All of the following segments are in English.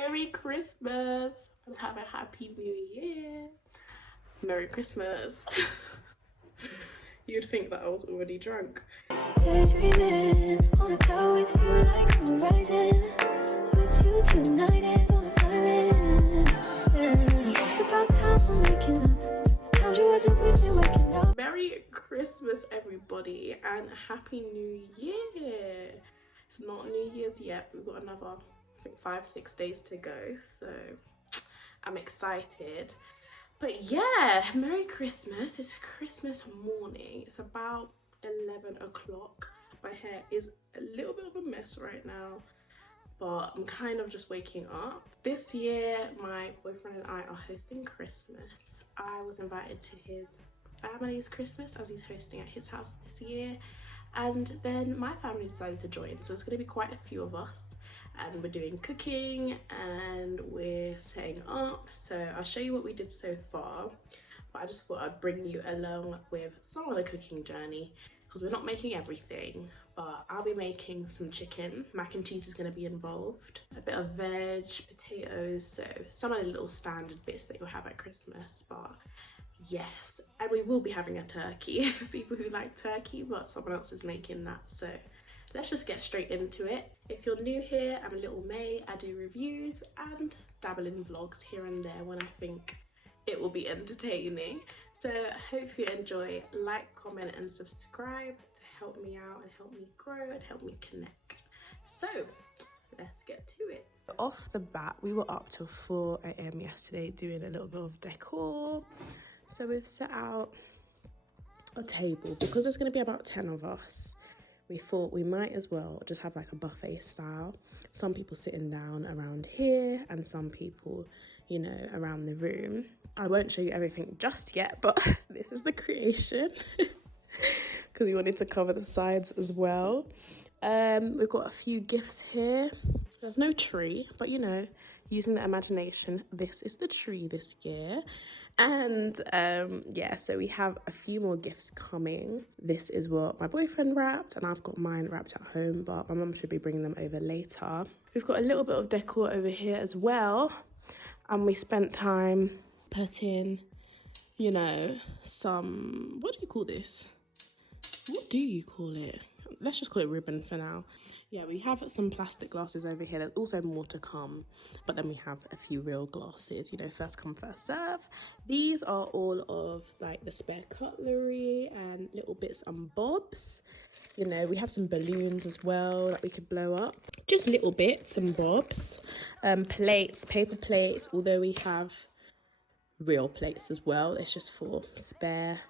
Merry Christmas and have a happy new year. Merry Christmas. You'd think that I was already drunk. Daydreaming on a cloud with you like horizon. With you tonight is on an island. Yeah. It's about time we're making up. Found you wasn't with me waking up. Merry Christmas, everybody, and Happy New Year. It's not New Year's yet. We've got another, I think, 5-6 days to go. So I'm excited. But yeah, Merry Christmas. It's Christmas morning. It's about 11 o'clock. My hair is a little bit of a mess right now, but I'm kind of just waking up. This year, my boyfriend and I are hosting Christmas. I was invited to his family's Christmas as he's hosting at his house this year. And then my family decided to join. So there's going to be quite a few of us. And we're doing cooking and we're setting up. So I'll show you what we did so far. But I just thought I'd bring you along with some of the cooking journey, because we're not making everything, but I'll be making some chicken. Mac and cheese is going to be involved. A bit of veg, potatoes, so some of the little standard bits that you'll have at Christmas. But yes, and we will be having a turkey for people who like turkey, but someone else is making that. So let's just get straight into it. If you're new here, I'm Little May. I do reviews and dabble in vlogs here and there when I think it will be entertaining. So I hope you enjoy. Like, comment and subscribe to help me out and help me grow and help me connect. So let's get to it. Off the bat, we were up till 4 AM yesterday doing a little bit of decor. So we've set out a table because there's going to be about 10 of us. We thought we might as well just have like a buffet style. Some people sitting down around here and some people, you know, around the room. I won't show you everything just yet, but this is the creation because we wanted to cover the sides as well. We've got a few gifts here. There's no tree, but you know, using the imagination, this is the tree this year. And yeah, so we have a few more gifts coming. This is what my boyfriend wrapped, and I've got mine wrapped at home, but my mum should be bringing them over later. We've got a little bit of decor over here as well, and we spent time putting, you know, some, what do you call this? What do you call it? Let's just call it ribbon for now. Yeah, we have some plastic glasses over here. There's also more to come, but then we have a few real glasses, you know, first come, first serve. These are all of like the spare cutlery and little bits and bobs. You know, we have some balloons as well that we could blow up. Just little bits and bobs. Plates, paper plates, although we have real plates as well. It's just for spare.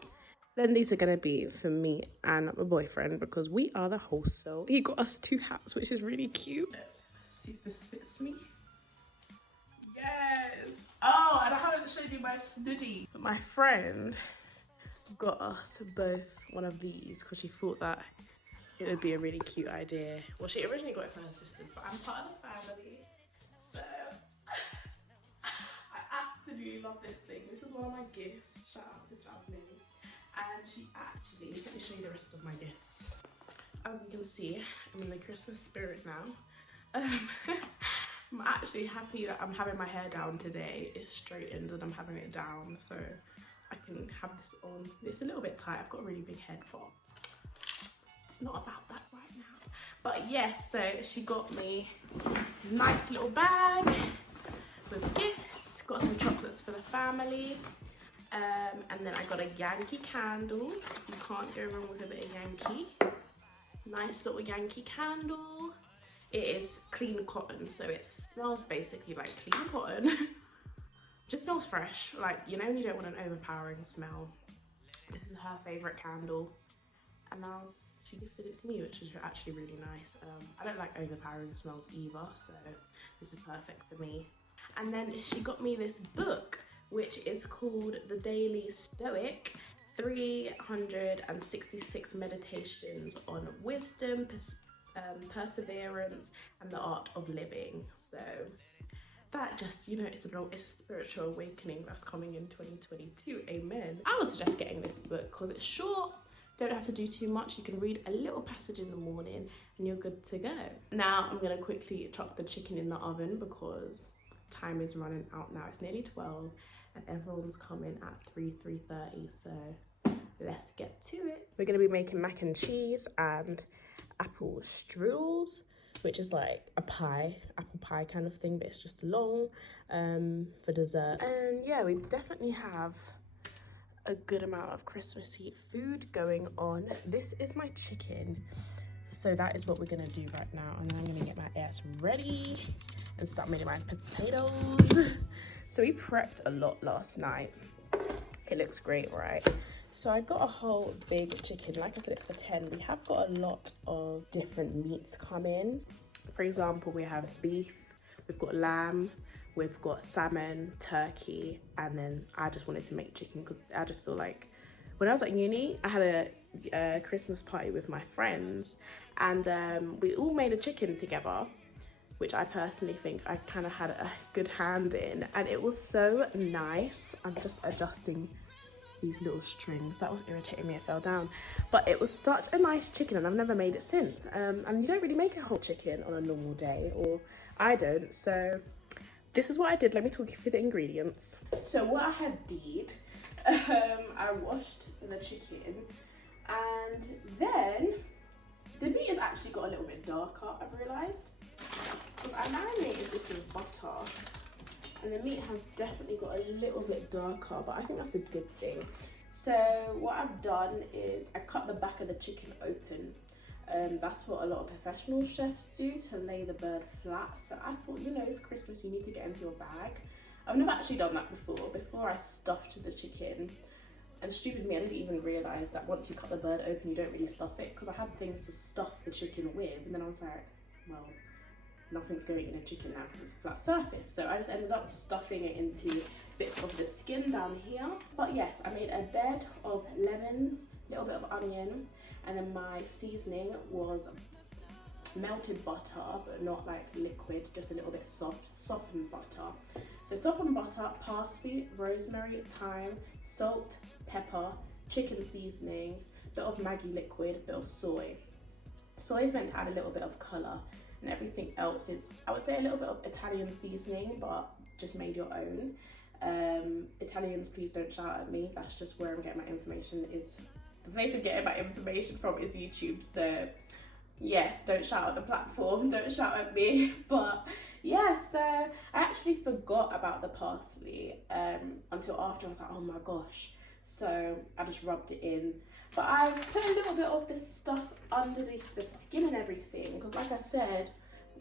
Then these are going to be for me and my boyfriend because we are the host, so he got us 2 hats, which is really cute. Let's see if this fits me. Yes! Oh, and I haven't showed you my snooty. But my friend got us both one of these because she thought that it would be a really cute idea. Well, she originally got it for her sisters, but I'm part of the family, so I absolutely love this thing. This is one of my gifts. Shout out to Jasmine. And she actually, let me show you the rest of my gifts. As you can see, I'm in the Christmas spirit now. I'm actually happy that I'm having my hair down today. It's straightened and I'm having it down so I can have this on. It's a little bit tight, I've got a really big head, but it's not about that right now. But yes, so she got me a nice little bag with gifts. Got some chocolates for the family. And then I got a Yankee Candle, because you can't go wrong with a bit of Yankee. Nice little Yankee Candle. It is clean cotton, so it smells basically like clean cotton. Just smells fresh, like, you know, you don't want an overpowering smell. This is her favourite candle, and now she gifted it to me, which is actually really nice. I don't like overpowering smells either, so this is perfect for me. And then she got me this book, which is called The Daily Stoic, 366 Meditations on Wisdom, Perseverance, and the Art of Living. So that just, you know, it's a spiritual awakening that's coming in 2022, amen. I would suggest getting this book because it's short, don't have to do too much. You can read a little passage in the morning and you're good to go. Now I'm gonna quickly chuck the chicken in the oven because time is running out now. It's nearly 12 and everyone's coming at 3:30, so let's get to it. We're gonna be making mac and cheese and apple strudels, which is like a pie, apple pie kind of thing, but it's just long for dessert. And yeah, we definitely have a good amount of Christmassy food going on. This is my chicken, so that is what we're gonna do right now, and then I'm gonna get my ass ready and start making my potatoes. So we prepped a lot last night. It looks great, right? So I got a whole big chicken. Like I said, it's for 10. We have got a lot of different meats come in. For example, we have beef, we've got lamb, we've got salmon, turkey, and then I just wanted to make chicken because I just feel like when I was at uni, I had a Christmas party with my friends, and we all made a chicken together, which I personally think I kind of had a good hand in, and it was so nice. I'm just adjusting these little strings. That was irritating me, it fell down. But it was such a nice chicken, and I've never made it since. And you don't really make a whole chicken on a normal day, or I don't. So this is what I did. Let me talk you through the ingredients. So what I had did, I washed the chicken, and then the meat has actually got a little bit darker, I've realised. Because I marinated this with butter, and the meat has definitely got a little bit darker, but I think that's a good thing. So what I've done is I cut the back of the chicken open. That's what a lot of professional chefs do, to lay the bird flat. So I thought, you know, it's Christmas, you need to get into your bag. I've never actually done that before. Before I stuffed the chicken, and stupid me, I didn't even realise that once you cut the bird open, you don't really stuff it, because I had things to stuff the chicken with, and then I was like, well, nothing's going in a chicken now because it's a flat surface. So I just ended up stuffing it into bits of the skin down here. But yes, I made a bed of lemons, a little bit of onion, and then my seasoning was melted butter, but not like liquid, just a little bit softened butter. So softened butter, parsley, rosemary, thyme, salt, pepper, chicken seasoning, bit of Maggi liquid, bit of soy. Soy is meant to add a little bit of colour, and everything else is, I would say, a little bit of Italian seasoning, but just made your own. Italians, please don't shout at me. That's just where I'm getting my information. Is the place I'm getting my information from is YouTube. So yes, don't shout at the platform, don't shout at me. But yeah, so I actually forgot about the parsley until after. I was like, oh my gosh. So I just rubbed it in. But I've put a little bit of this stuff underneath the skin and everything, because like I said,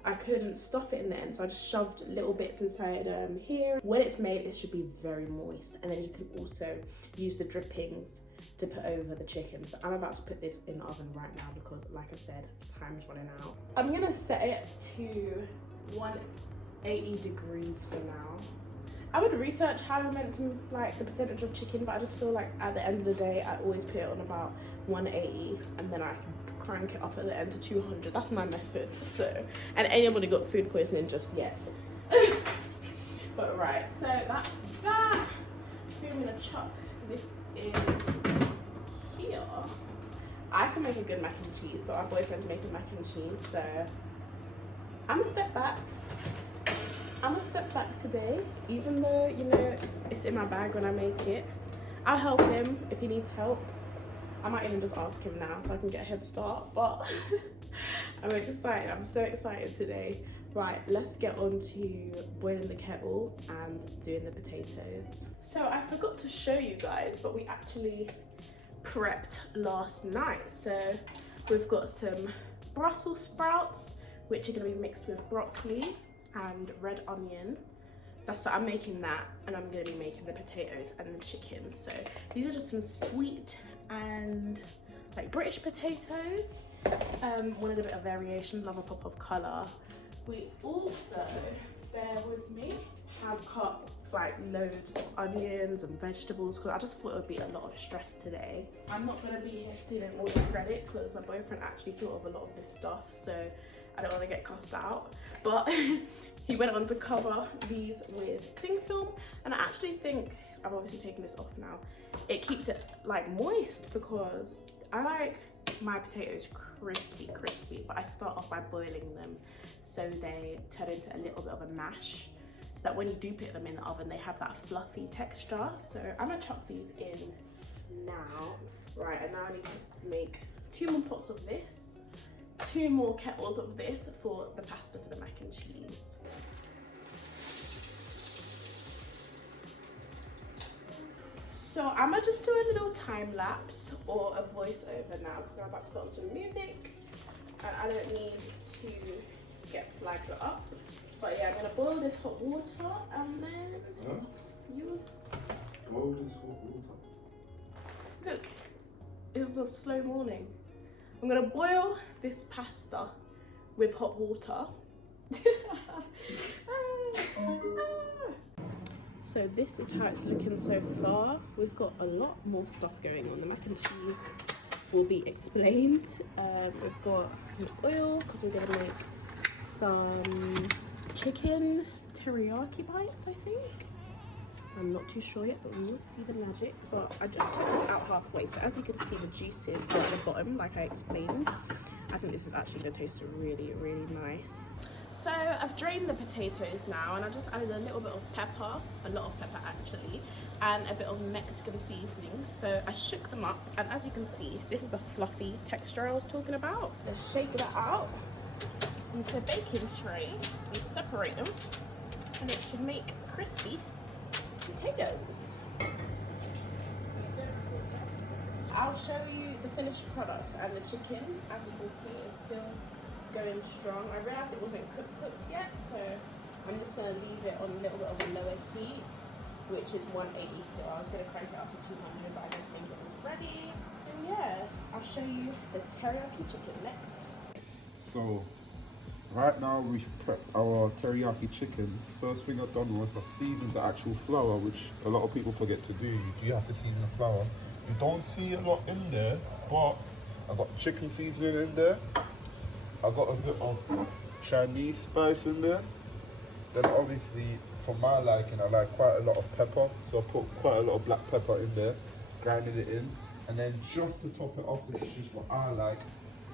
I couldn't stuff it in the end, so I just shoved little bits inside here. When it's made, it should be very moist, and then you can also use the drippings to put over the chicken. So I'm about to put this in the oven right now because, like I said, time's running out. I'm gonna set it to 180 degrees for now. I would research how I meant to, like, the percentage of chicken, but I just feel like at the end of the day, I always put it on about 180, and then I can crank it up at the end to 200. That's my method. So, and anybody got food poisoning just yet? But right, so that's that. I'm gonna chuck this in here. I can make a good mac and cheese, but my boyfriend's making mac and cheese, so I'm gonna step back. I'm gonna step back today, even though, you know, it's in my bag when I make it. I'll help him if he needs help. I might even just ask him now so I can get a head start, but I'm excited. I'm so excited today. Right, let's get on to boiling the kettle and doing the potatoes. So I forgot to show you guys, but we actually prepped last night. So we've got some Brussels sprouts, which are gonna be mixed with broccoli and red onion. That's what I'm making that, and I'm gonna be making the potatoes and the chicken. So these are just some sweet and like British potatoes. Wanted a bit of variation, love a pop of colour. We also, bear with me, have cut like loads of onions and vegetables because I just thought it would be a lot of stress today. I'm not gonna be here stealing all the credit because my boyfriend actually thought of a lot of this stuff, so I don't want to get cussed out, but he went on to cover these with cling film, and I actually think, I've obviously taken this off now, it keeps it like moist because I like my potatoes crispy, but I start off by boiling them so they turn into a little bit of a mash. so that when you do put them in the oven, they have that fluffy texture. So I'm gonna chuck these in now. Right, and now I need to make 2 more pots of this, 2 more kettles of this for the pasta for the mac and cheese. So I'm gonna just do a little time lapse or a voiceover now because I'm about to put on some music and I don't need to get flagged up. But yeah, I'm gonna boil this hot water and then you boil this hot water. Look, it was a slow morning. I'm gonna boil this pasta with hot water. So this is how it's looking so far. We've got a lot more stuff going on. The mac and cheese will be explained. We've got some oil because we're gonna make some chicken teriyaki bites, I think. I'm not too sure yet, but we will see the magic. But I just took this out halfway, so as you can see, the juices are at the bottom, like I explained. I think this is actually gonna taste really, really nice. So I've drained the potatoes now, and I just added a little bit of pepper, a lot of pepper actually, and a bit of Mexican seasoning. So I shook them up, and as you can see, this is the fluffy texture I was talking about. Let's shake that out into a baking tray and separate them, and it should make crispy potatoes. I'll show you the finished product, and the chicken, as you can see, is still going strong. I realized it wasn't cooked yet, so I'm just going to leave it on a little bit of a lower heat, which is 180 still. I was going to crank it up to 200, but I don't think it was ready. And yeah, I'll show you the teriyaki chicken next. So right now we've prepped our teriyaki chicken. First thing I've done was I seasoned the actual flour, which a lot of people forget to do. You do have to season the flour. You don't see a lot in there, but I got chicken seasoning in there. I got a bit of Chinese spice in there. Then obviously, for my liking, I like quite a lot of pepper. So I put quite a lot of black pepper in there, grinded it in. And then just to top it off, this is just what I like.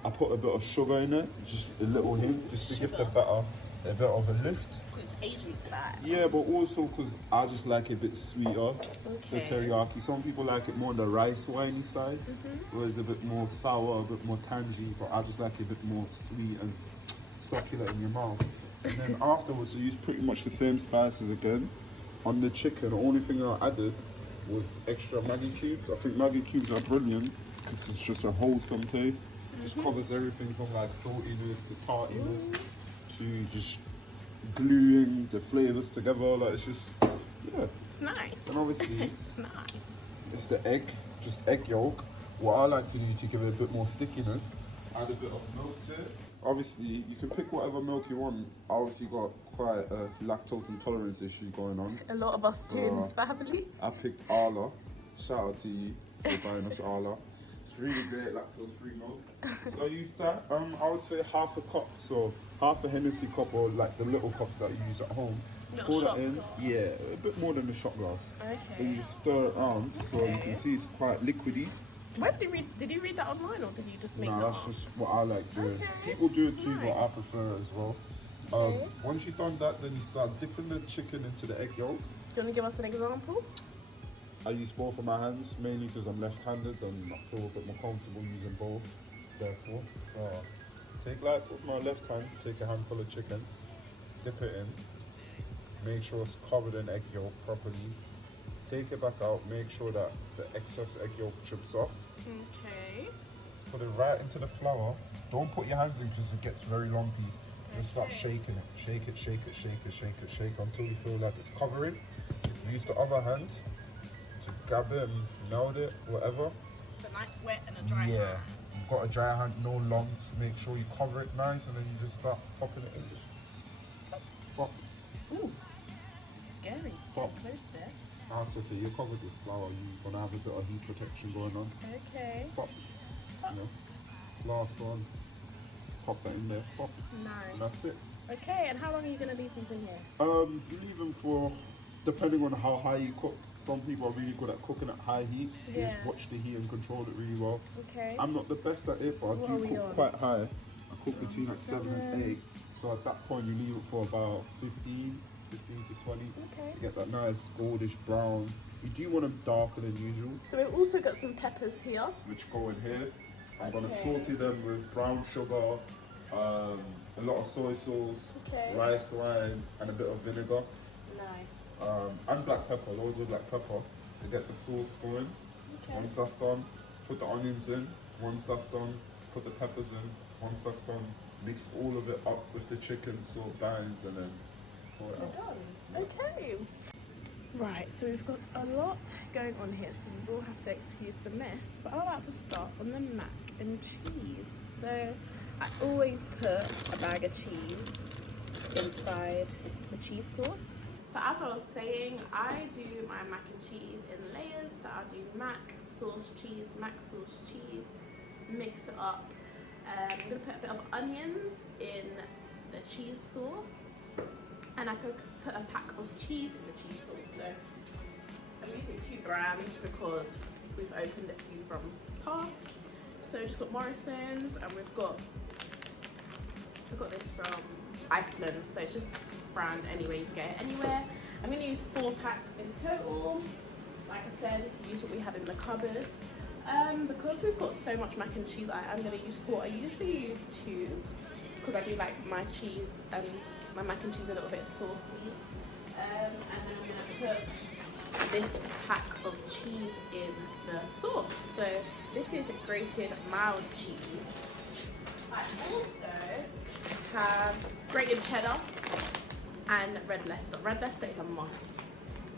I put a bit of sugar in it, just a little hint, just to give the batter a bit of a lift. It's Asian style. Yeah, but also because I just like it a bit sweeter, the teriyaki. Some people like it more on the rice winey side, whereas a bit more sour, a bit more tangy, but I just like it a bit more sweet and succulent in your mouth. And then afterwards, I used pretty much the same spices again. On the chicken, the only thing I added was extra Maggi cubes. I think Maggi cubes are brilliant. This is just a wholesome taste. Just covers everything from like saltiness to tartiness to just gluing the flavors together. Like it's just, yeah. It's nice. And obviously, it's nice. It's the egg, just egg yolk. What I like to do to give it a bit more stickiness, add a bit of milk to it. Obviously, you can pick whatever milk you want. I obviously got quite a lactose intolerance issue going on. A lot of us do in this family. I picked Arla. Shout out to you for buying us Arla. It's really great lactose-free milk. So I used that. I would say half a cup, so half a Hennessy cup or like the little cups that you use at home. Pour that in. Yeah, a bit more than the shot glass. Okay. Then you just stir it around, so you can see it's quite liquidy. Where did you read that online, or did you just make that that's up? just what I like doing. Okay. People do it too, Nice. but I prefer it as well. Once you've done that, then you start dipping the chicken into the egg yolk. Do you want to give us an example? I use both of my hands, mainly because I'm left-handed and I feel a bit more comfortable using both, therefore. So, take like with my left hand, take a handful of chicken, dip it in, make sure it's covered in egg yolk properly, take it back out, make sure that the excess egg yolk chips off. Okay. Put it right into the flour. Don't put your hands in because it gets very lumpy. Just start shaking it. Shake it, shake it, shake it, shake it, shake it until you feel like it's covering. Use the other hand to grab it and meld it, whatever. It's a nice wet and a dry hand. Yeah. You've got a dry hand, no lumps. Make sure you cover it nice and then you just start popping it in. Just pop. Ooh. Scary. Pop. Close there. That's okay, you're covered with flour. You're gonna have a bit of heat protection going on. Okay. Pop. You know. Last one. Pop that in there. Pop. Nice. And that's it. Okay, and how long are you going to leave these in here? Leave them for, depending on how high you cook. Some people are really good at cooking at high heat. Yeah. Just watch the heat and control it really well. Okay. I'm not the best at it, but I What do are we cook on? quite high. I cook between like 7 and 8. So at that point you leave it for about 15 15 to 20 Okay. to get that nice goldish brown. You do want them darker than usual, So we've also got some peppers here. which go in here. I'm gonna Okay. saute them with brown sugar, a lot of soy sauce, Okay. rice wine, and a bit of vinegar, Nice. and black pepper, loads of black pepper to get the sauce going. Okay. Once that's done, put the onions in. Once that's done, put the peppers in. Once that's done, mix all of it up with the chicken so it binds, and then pour it We're out. done. Okay. Right, so we've got a lot going on here, so we will have to excuse the mess. But I'm about to start on the mac and cheese. So I always put a bag of cheese inside the cheese sauce. So as I was saying, I do my mac and cheese in layers. So I'll do mac sauce cheese, mix it up. I'm gonna put a bit of onions in the cheese sauce, and I put a pack of cheese in the cheese sauce. So I'm using 2 brands because we've opened a few from past. So just got Morrison's, and we've got this from Iceland. So it's just brand anyway, you can get it anywhere. I'm going to use 4 packs in total. Like I said, use what we had in the cupboards. Because we've got so much mac and cheese, I'm going to use 4. I usually use 2 because I do like my cheese and my mac and cheese a little bit saucy. And then I'm going to put this pack of cheese in the sauce. So this is grated mild cheese. I also have grated cheddar and red Leicester. Red Leicester is a must.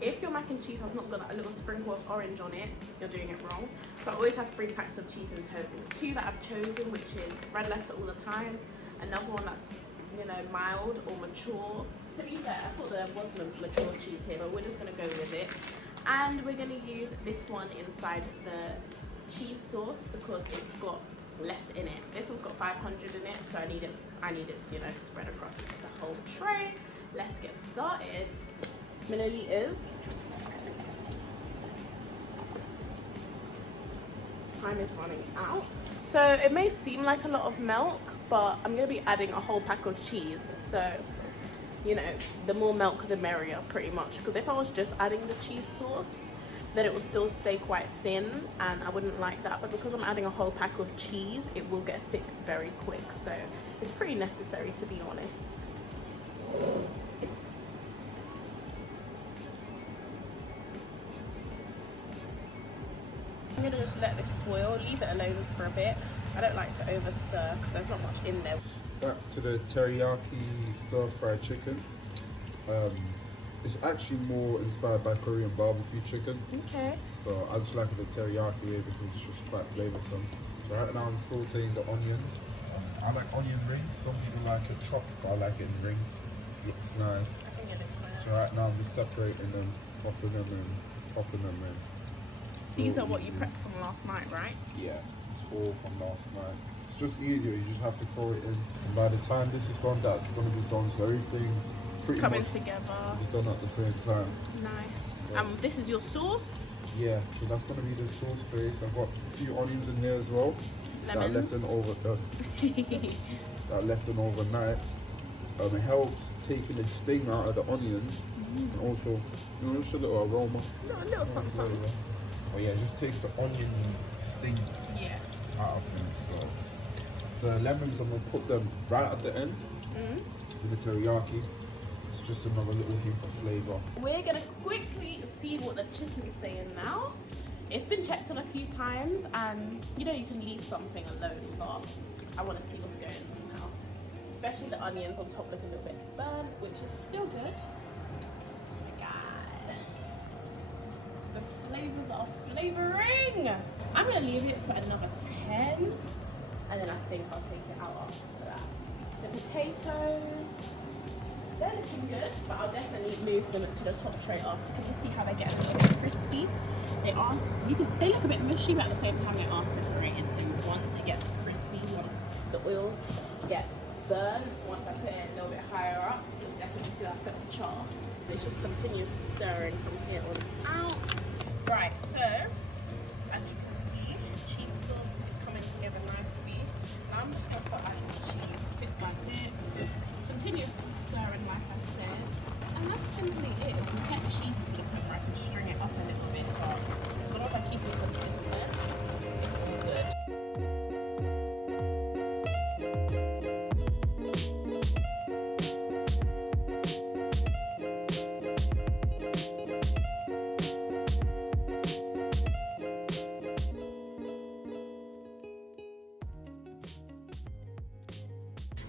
If your mac and cheese has not got a little sprinkle of orange on it, you're doing it wrong. So I always have 3 packs of cheese in total. 2 that I've chosen, which is red Leicester all the time. Another one that's, you know, mild or mature. To be fair, I thought there was no mature cheese here, but we're just gonna go with it. And we're gonna use this one inside the cheese sauce because it's got less in it. This one's got 500 in it, so I need it to, you know, spread across the whole tray. Let's get started. Milliliters. Time is running out. So it may seem like a lot of milk, but I'm gonna be adding a whole pack of cheese. So, you know, the more milk the merrier, pretty much. Because if I was just adding the cheese sauce, then it will still stay quite thin, and I wouldn't like that. But because I'm adding a whole pack of cheese, it will get thick very quick. So it's pretty necessary, to be honest. I'm gonna just let this boil, leave it alone for a bit. I don't like to over stir because there's not much in there. Back to the teriyaki stir-fried chicken. It's actually more inspired by Korean barbecue chicken. Okay. So I just like the teriyaki way because it's just quite flavoursome. So right now I'm sauteing the onions. I like onion rings. Some people like it chopped, but I like it in rings. It's nice. I think it is quite So right now I'm just separating them, popping them in. These are what you prepped from last night, right? Yeah, it's all from last night. It's just easier, you just have to throw it in. And by the time this is gone, that's going to be done. So everything pretty Coming much together. be done at the same time. Nice. Yeah. This is your sauce. Yeah, so that's going to be the sauce base. I've got a few onions in there as well. That I left in overnight. It helps taking the sting out of the onions. And also, you know, just a little aroma. No, a little something. Oh yeah, it just takes the onion sting Yeah. out of things. So the lemons, I'm gonna put them right at the end with the teriyaki. It's just another little hint of flavour. We're gonna quickly see what the chicken's saying now. It's been checked on a few times, and you know you can leave something alone, but I want to see what's going on now. Especially the onions on top look a little bit burnt, which is still good. The flavors are flavoring. I'm gonna leave it for another 10, and then I think I'll take it out after that. The potatoes, they're looking good, but I'll definitely move them to the top tray after. Can you see how they get a little bit crispy? They look a bit mushy, but at the same time they are separated. So once it gets crispy, once the oils get burned, once I put it a little bit higher up, you'll definitely see that bit of char. It's just continuous stirring from here on out. Right, so as you can see, cheese sauce is coming together nicely. Now I'm just going to start adding the cheese bit by bit, continuously stirring like I said. And that's simply it. If you get cheesy with the pepper, I can string it up a little bit, but as long as I keep it consistent, it's all good.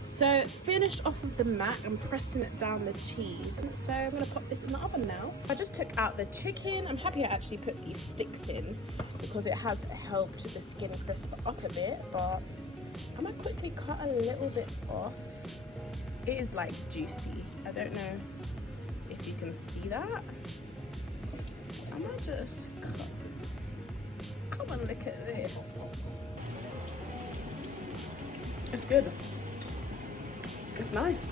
So finished off of the mat and pressing it down the cheese. So I'm gonna pop this in the oven now. I just took out the chicken. I'm happy I actually put these sticks in because it has helped the skin crisp up a bit, but I might quickly cut a little bit off. It is like juicy. I don't know if you can see that. I might just cut. Come on, look at this. It's good. It's nice.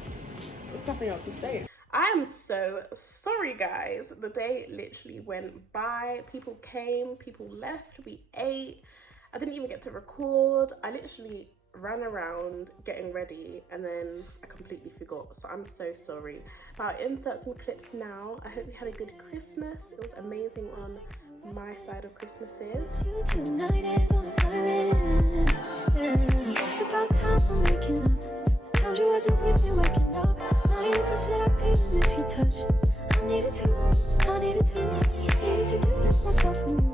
There's nothing else to say. I am so sorry, guys. The day literally went by. People came, people left, we ate. I didn't even get to record. I literally ran around getting ready and then I completely forgot. So I'm so sorry. But I'll insert some clips now. I hope you had a good Christmas. It was amazing on my side of Christmases. It's about time for waking up. Told you wasn't with me waking up. Now you said I didn't miss your touch. I needed to distance myself from you.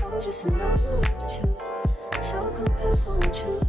I was just to know you were true. So come close, I want you.